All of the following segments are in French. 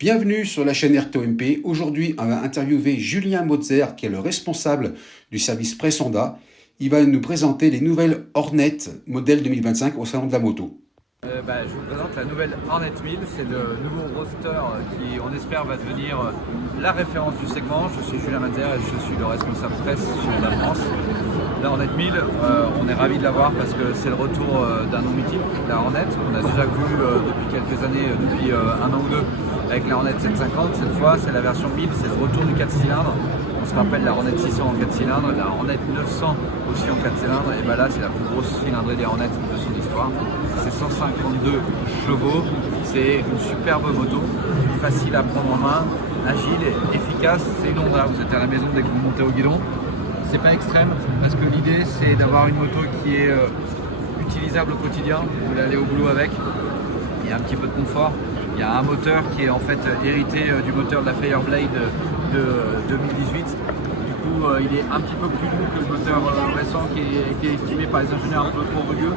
Bienvenue sur la chaîne RTOMP. Aujourd'hui, on va interviewer Julien Motzer, qui est le responsable du service Presse Honda. Il va nous présenter les nouvelles Hornet modèle 2025 au salon de la moto. Je vous présente la nouvelle Hornet 1000, c'est le nouveau roadster qui, on espère, va devenir la référence du segment. Je suis Julien Motzer et je suis le responsable presse chez Honda France. La Hornet 1000, on est ravis de l'avoir parce que c'est le retour d'un nom mythique, la Hornet. On a déjà vu depuis quelques années, depuis un an ou deux, avec la Hornet 750. Cette fois, c'est la version 1000, c'est le retour du 4 cylindres. On se rappelle la Hornet 600 en 4 cylindres, la Hornet 900 aussi en 4 cylindres. Et bien là, c'est la plus grosse cylindrée des Hornets de son histoire. C'est 152 chevaux, c'est une superbe moto, facile à prendre en main, agile et efficace. C'est une Honda, vous êtes à la maison dès que vous montez au guidon. C'est pas extrême parce que l'idée c'est d'avoir une moto qui est utilisable au quotidien. Vous voulez aller au boulot avec, il y a un petit peu de confort. Il y a un moteur qui est en fait hérité du moteur de la Fireblade de 2018. Du coup, il est un petit peu plus lourd que le moteur récent qui est estimé par les ingénieurs un peu trop rugueux.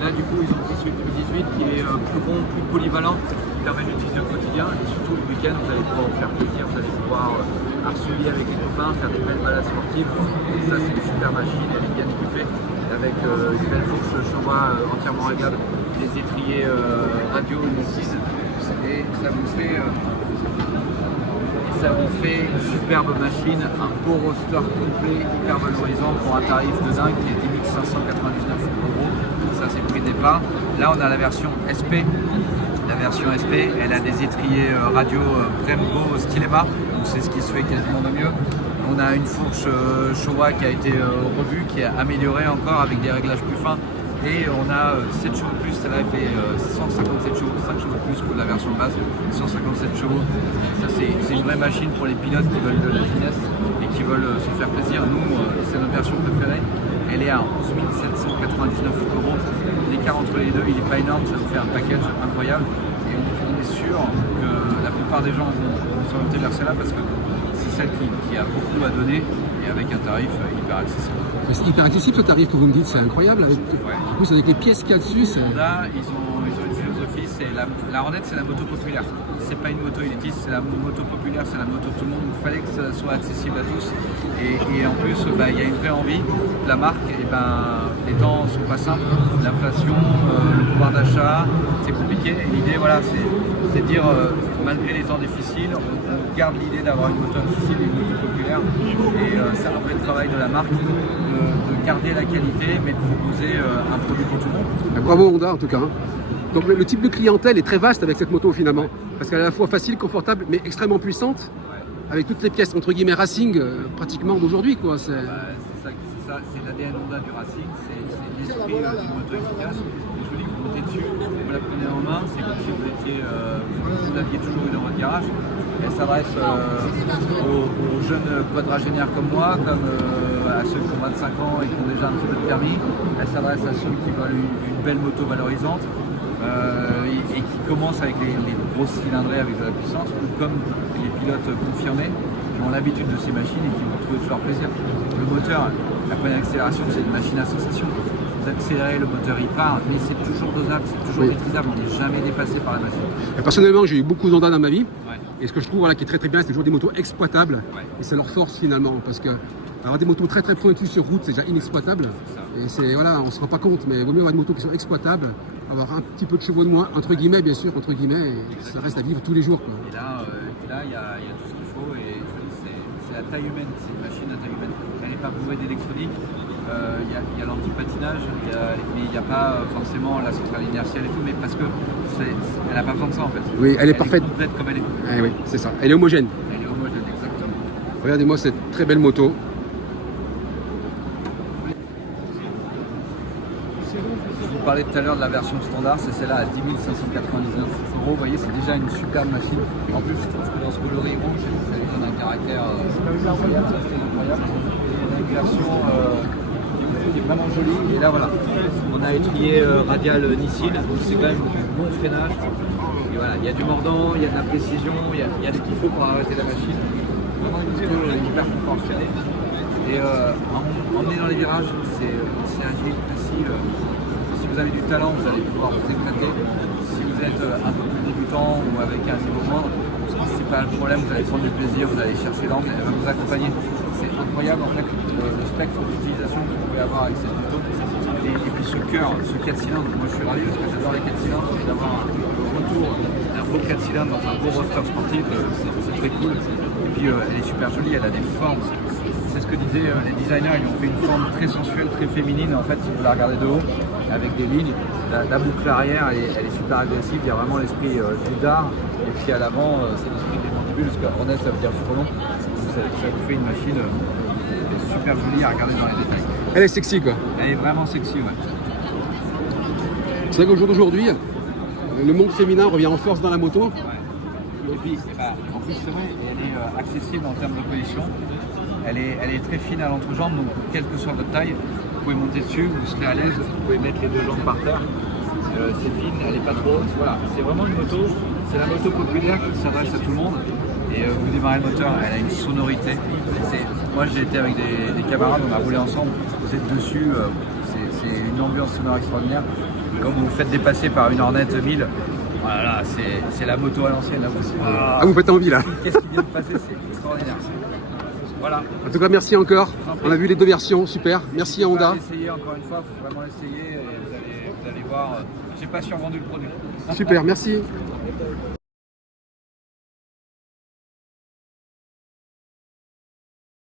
Là, du coup, ils ont pris celui de 2018 qui est plus bon, plus polyvalent, qui permet d'utiliser au quotidien. Et surtout, le week-end, vous allez pouvoir vous faire plaisir, vous allez pouvoir harceler avec les copains, faire des belles balades sportives. Et ça, c'est une super machine, elle est bien équipée, avec une belle fourche Showa entièrement réglable, des étriers radio Nissin. Et ça vous fait une superbe machine, un beau roster complet, hyper valorisant pour un tarif de dingue qui est 10 599 €. Ça, c'est le prix de départ. Là, on a la version SP. La version SP, elle a des étriers radio Brembo Stylema, donc c'est ce qui se fait quasiment de mieux. On a une fourche Showa qui a été revue, qui est améliorée encore avec des réglages plus fins. Et on a 7 chevaux de plus, celle-là fait 157 chevaux, 5 chevaux de plus que la version de base, 157 chevaux. Ça, c'est une vraie machine pour les pilotes qui veulent de la finesse et qui veulent se faire plaisir. Nous, c'est notre version préférée. Elle est à 11 799 €. L'écart entre les deux, il n'est pas énorme, ça nous fait un package incroyable. Et on est sûr que la plupart des gens vont s'orienter vers celle-là parce que c'est celle qui a beaucoup à donner et avec un tarif hyper accessible. C'est hyper accessible ce tarif que vous me dites, c'est incroyable. Avec, ouais. En plus, avec les pièces qu'il y a dessus, c'est... Honda, ils ont une philosophie, c'est la Hornet, c'est la moto populaire. C'est pas une moto élitiste, c'est la moto populaire, c'est la moto de tout le monde. Il fallait que ça soit accessible à tous. Et en plus, il y a une vraie envie de la marque. Et les temps sont pas simples. L'inflation, le pouvoir d'achat, c'est compliqué. Et l'idée, voilà, c'est de dire, malgré les temps difficiles, on garde l'idée d'avoir une moto accessible et une moto populaire. Et c'est un vrai travail de la marque de garder la qualité, mais de proposer un produit pour tout le monde. Bravo Honda en tout cas. Hein. Donc le type de clientèle est très vaste avec cette moto finalement, parce qu'elle est à la fois facile, confortable, mais extrêmement puissante, avec toutes les pièces entre guillemets racing pratiquement d'aujourd'hui quoi. C'est l'ADN Honda du racing, c'est l'esprit d'une moto efficace. Et je vous dis que vous montez dessus, vous la prenez en main, c'est comme si vous l'aviez toujours eu dans votre garage. Elle s'adresse aux jeunes quadragénaires comme moi, comme à ceux qui ont 25 ans et qui ont déjà un petit peu de permis. Elle s'adresse à ceux qui veulent une belle moto valorisante et qui commencent avec les grosses cylindrées avec de la puissance, ou comme les pilotes confirmés qui ont l'habitude de ces machines et qui vont trouver tout leur plaisir. Le moteur, la première accélération, c'est une machine à sensation. Vous accélérez, le moteur il part, mais c'est toujours dosable, c'est toujours maîtrisable, on n'est jamais dépassé par la machine. Et personnellement, j'ai eu beaucoup d'Honda dans ma vie, Ouais. et ce que je trouve qui est très très bien, c'est toujours des motos exploitables, et c'est leur force finalement, parce que avoir des motos très très pointues sur route, c'est déjà inexploitable, et on ne se rend pas compte, mais il vaut mieux avoir des motos qui sont exploitables, avoir un petit peu de chevaux de moins, entre guillemets bien sûr, entre guillemets, et ça reste à vivre tous les jours. Quoi. Et là, il y a tout ce qu'il faut, et c'est la taille humaine, c'est une machine à taille humaine. Elle n'est pas bourrée d'électronique. Il y a l'anti-patinage, mais il n'y a pas forcément la centrale inertielle et tout, mais parce que elle n'a pas besoin de ça en fait. Oui, elle est parfaite. Complète comme elle est. Oui, c'est ça. Elle est homogène. Elle est homogène, exactement. Regardez-moi cette très belle moto. Je vous parlais tout à l'heure de la version standard, c'est celle-là à 10 599 €. Vous voyez, c'est déjà une superbe machine. En plus, je trouve que dans ce coloris rouge, ça lui donne un caractère incroyable, ça c'est incroyable. Et une version qui est vraiment jolie. Et là, voilà, on a étrier radial Nissin, donc c'est quand même du bon freinage. Et voilà, il y a du mordant, il y a de la précision, il y a ce qu'il faut pour arrêter la machine. Vraiment une moto hyper proportionnée. Et emmener dans les virages, c'est agile, précis. Si vous avez du talent, vous allez pouvoir vous éclater. Si vous êtes un peu plus débutant ou avec un niveau moindre, pas de problème, vous allez prendre du plaisir, vous allez chercher l'angle, elle va vous accompagner. C'est incroyable en fait le spectre d'utilisation que vous pouvez avoir avec cette moto. Et puis ce cœur, ce 4 cylindres, moi je suis ravi parce que j'adore les 4 cylindres et d'avoir un retour d'un beau 4 cylindres dans un beau roster sportif, c'est très cool. Et puis elle est super jolie, elle a des formes. C'est ce que disaient les designers, ils ont fait une forme très sensuelle, très féminine. En fait, si vous la regardez de haut, avec des lignes, la boucle arrière, elle est super agressive. Il y a vraiment l'esprit du dard. Et puis à l'avant, c'est l'esprit des mandibules, parce que Hornet, ça veut dire frelon. Donc ça vous fait une machine super jolie à regarder dans les détails. Elle est sexy quoi. Elle est vraiment sexy, ouais. C'est vrai qu'au jour d'aujourd'hui, le monde féminin revient en force dans la moto. Et puis, en plus, c'est vrai, elle est accessible en termes de position. Elle est très fine à l'entrejambe, donc quelle que soit votre taille, vous pouvez monter dessus, vous serez à l'aise, vous pouvez mettre les deux jambes par terre. C'est fine, elle n'est pas trop haute. Voilà, c'est vraiment une moto, c'est la moto populaire qui s'adresse à tout le monde. Et vous démarrez le moteur, elle a une sonorité. Moi j'ai été avec des camarades, on a roulé ensemble, vous êtes dessus, c'est une ambiance sonore extraordinaire. Quand vous vous faites dépasser par une Hornet 1000, voilà, c'est la moto à l'ancienne. Vous faites envie là. Qu'est-ce qui vient de passer, c'est extraordinaire. Voilà. En tout cas, merci encore. On a vu les deux versions, super. Merci à Honda. Essayez encore une fois, il faut vraiment l'essayer et vous allez voir. J'ai pas survendu le produit. Super, merci.